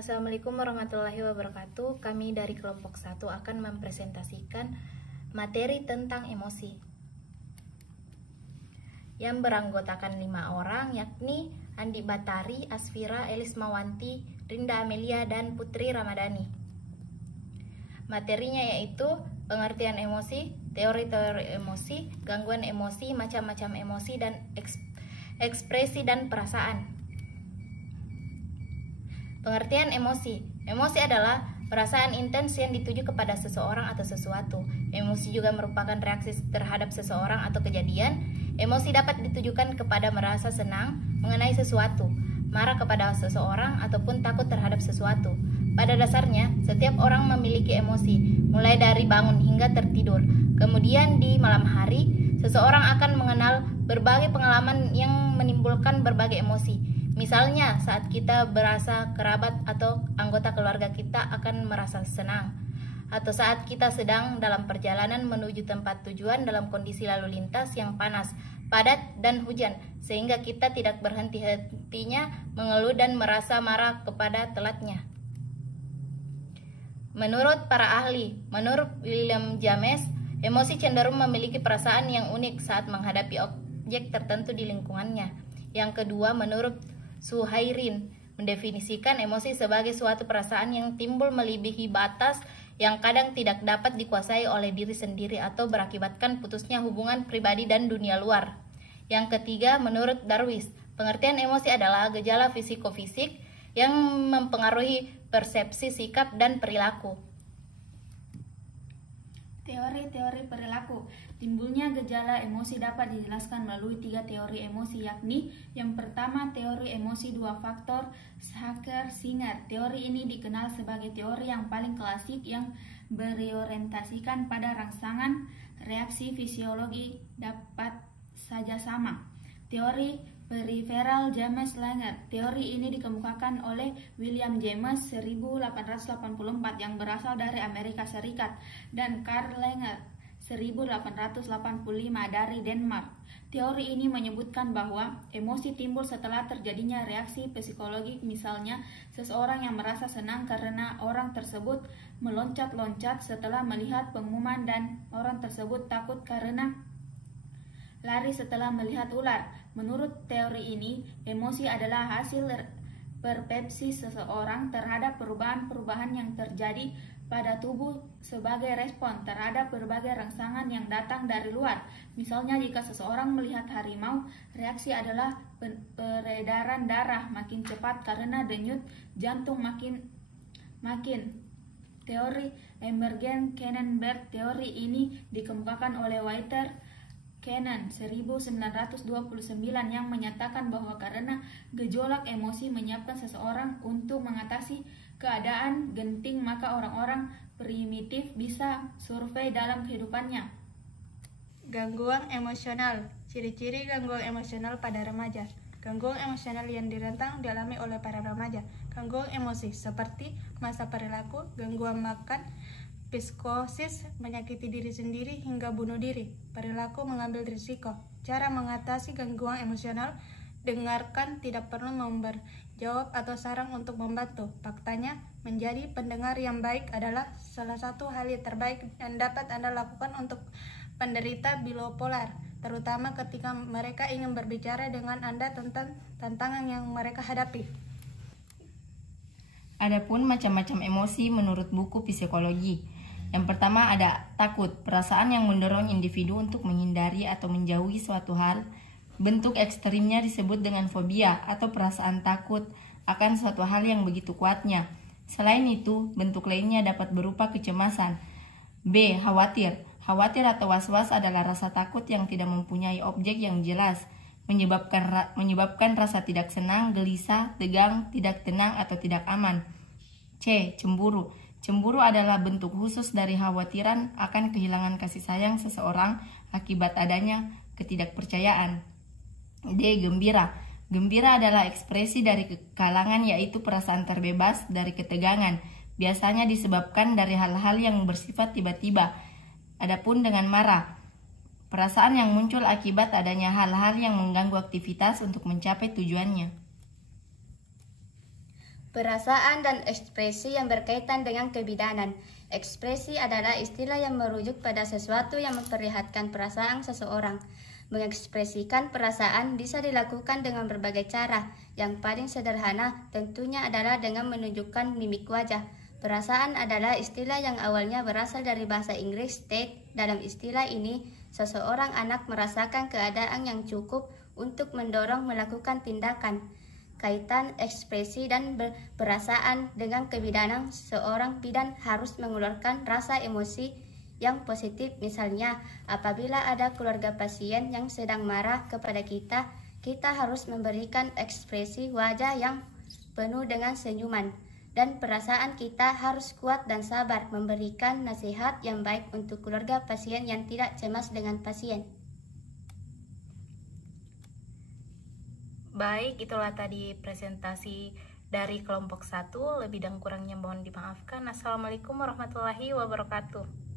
Assalamualaikum warahmatullahi wabarakatuh. Kami dari kelompok 1 akan mempresentasikan materi tentang emosi yang beranggotakan 5 orang, yakni Andi Batari, Asfira, Elis Mawanti, Rinda Amelia, dan Putri Ramadhani. Materinya yaitu pengertian emosi, teori-teori emosi, gangguan emosi, macam-macam emosi, dan ekspresi dan perasaan. Pengertian emosi. Emosi adalah perasaan intens yang dituju kepada seseorang atau sesuatu. Emosi juga merupakan reaksi terhadap seseorang atau kejadian. Emosi dapat ditujukan kepada merasa senang mengenai sesuatu, marah kepada seseorang, ataupun takut terhadap sesuatu. Pada dasarnya, setiap orang memiliki emosi, mulai dari bangun hingga tertidur. Kemudian di malam hari, seseorang akan mengenal berbagai pengalaman yang menimbulkan berbagai emosi. Misalnya, saat kita berasa kerabat atau anggota keluarga kita akan merasa senang, atau saat kita sedang dalam perjalanan menuju tempat tujuan dalam kondisi lalu lintas yang panas, padat, dan hujan, sehingga kita tidak berhenti-hentinya mengeluh dan merasa marah kepada telatnya. Menurut para ahli, menurut William James, emosi cenderung memiliki perasaan yang unik saat menghadapi objek tertentu di lingkungannya. Yang kedua, menurut Suhairin, mendefinisikan emosi sebagai suatu perasaan yang timbul melebihi batas yang kadang tidak dapat dikuasai oleh diri sendiri atau berakibatkan putusnya hubungan pribadi dan dunia luar. Yang ketiga, menurut Darwis, pengertian emosi adalah gejala fisiko-fisik yang mempengaruhi persepsi, sikap, dan perilaku. Teori-teori perilaku. Timbulnya gejala emosi dapat dijelaskan melalui 3 teori emosi, yakni yang pertama teori emosi 2 faktor Sacher-Singer. Teori ini dikenal sebagai teori yang paling klasik yang berorientasikan pada rangsangan reaksi fisiologi dapat saja sama. Teori periferal James-Langer. Teori ini dikemukakan oleh William James 1884 yang berasal dari Amerika Serikat dan Karl Langer 1885 dari Denmark. Teori ini menyebutkan bahwa emosi timbul setelah terjadinya reaksi psikologis, misalnya seseorang yang merasa senang karena orang tersebut meloncat-loncat setelah melihat pengumuman dan orang tersebut takut karena lari setelah melihat ular. Menurut teori ini, emosi adalah hasil persepsi seseorang terhadap perubahan-perubahan yang terjadi pada tubuh sebagai respon terhadap berbagai rangsangan yang datang dari luar. Misalnya, jika seseorang melihat harimau, reaksi adalah peredaran darah makin cepat karena denyut jantung makin. Teori emergen Kenenberg. Teori ini dikemukakan oleh Walter Cannon 1929 yang menyatakan bahwa karena gejolak emosi menyiapkan seseorang untuk mengatasi keadaan genting, maka orang-orang primitif bisa survei dalam kehidupannya. Gangguan emosional. Ciri-ciri gangguan emosional pada remaja. Gangguan emosional yang direntang dialami oleh para remaja. Gangguan emosi seperti masa perilaku, gangguan makan, psikosis, menyakiti diri sendiri hingga bunuh diri, perilaku mengambil risiko. Cara mengatasi gangguan emosional: dengarkan, tidak perlu jawab atau saran untuk membantu. Faktanya, menjadi pendengar yang baik adalah salah satu hal yang terbaik yang dapat Anda lakukan untuk penderita bipolar, terutama ketika mereka ingin berbicara dengan Anda tentang tantangan yang mereka hadapi. Adapun macam-macam emosi menurut buku psikologi. Yang pertama ada takut, perasaan yang mendorong individu untuk menghindari atau menjauhi suatu hal. Bentuk ekstrimnya disebut dengan fobia atau perasaan takut akan suatu hal yang begitu kuatnya. Selain itu, bentuk lainnya dapat berupa kecemasan. B. Khawatir. Khawatir atau was-was adalah rasa takut yang tidak mempunyai objek yang jelas, menyebabkan rasa tidak senang, gelisah, tegang, tidak tenang, atau tidak aman. C. Cemburu. Cemburu adalah bentuk khusus dari kekhawatiran akan kehilangan kasih sayang seseorang akibat adanya ketidakpercayaan. D. Gembira. Gembira adalah ekspresi dari kalangan, yaitu perasaan terbebas dari ketegangan, biasanya disebabkan dari hal-hal yang bersifat tiba-tiba. Adapun dengan marah, perasaan yang muncul akibat adanya hal-hal yang mengganggu aktivitas untuk mencapai tujuannya. Perasaan dan ekspresi yang berkaitan dengan kebidanan. Ekspresi adalah istilah yang merujuk pada sesuatu yang memperlihatkan perasaan seseorang. Mengekspresikan perasaan bisa dilakukan dengan berbagai cara. Yang paling sederhana tentunya adalah dengan menunjukkan mimik wajah. Perasaan adalah istilah yang awalnya berasal dari bahasa Inggris state. Dalam istilah ini, seseorang anak merasakan keadaan yang cukup untuk mendorong melakukan tindakan. Kaitan ekspresi dan perasaan dengan kebidanan, seorang bidan harus mengeluarkan rasa emosi yang positif. Misalnya, apabila ada keluarga pasien yang sedang marah kepada kita harus memberikan ekspresi wajah yang penuh dengan senyuman. Dan perasaan kita harus kuat dan sabar, memberikan nasihat yang baik untuk keluarga pasien yang tidak cemas dengan pasien. Baik, itulah tadi presentasi dari kelompok 1. Lebih dan kurangnya mohon dimaafkan. Assalamualaikum warahmatullahi wabarakatuh.